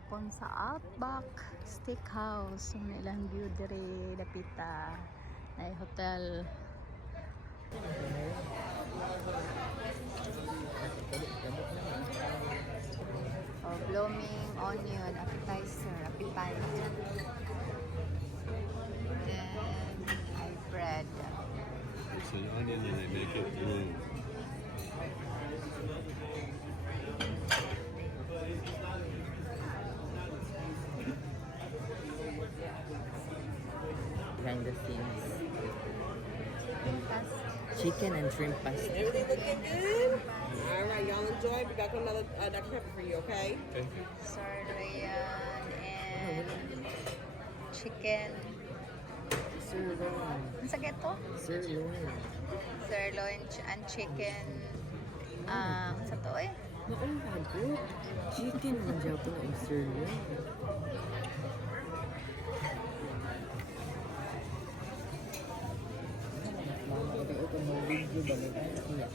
gihapon sa Outback Steakhouse. So, ilang view dire dapita na hotel. Oh, blooming onion appetizer, apipan. And I bread. It's an onion and they make it blue. Behind the scenes. Pintas. Chicken and shrimp pasta. Everything looking good? All right, y'all enjoy. We got another Dr. Pepper for you, okay? Sirloin and chicken. Sirloin. Ano sa geto? Sirloin. Sirloin and chicken. Sa to eh? Noong bago, chicken man dyan po ng sirloin. Mama, ito itong mga video ba? May kaya.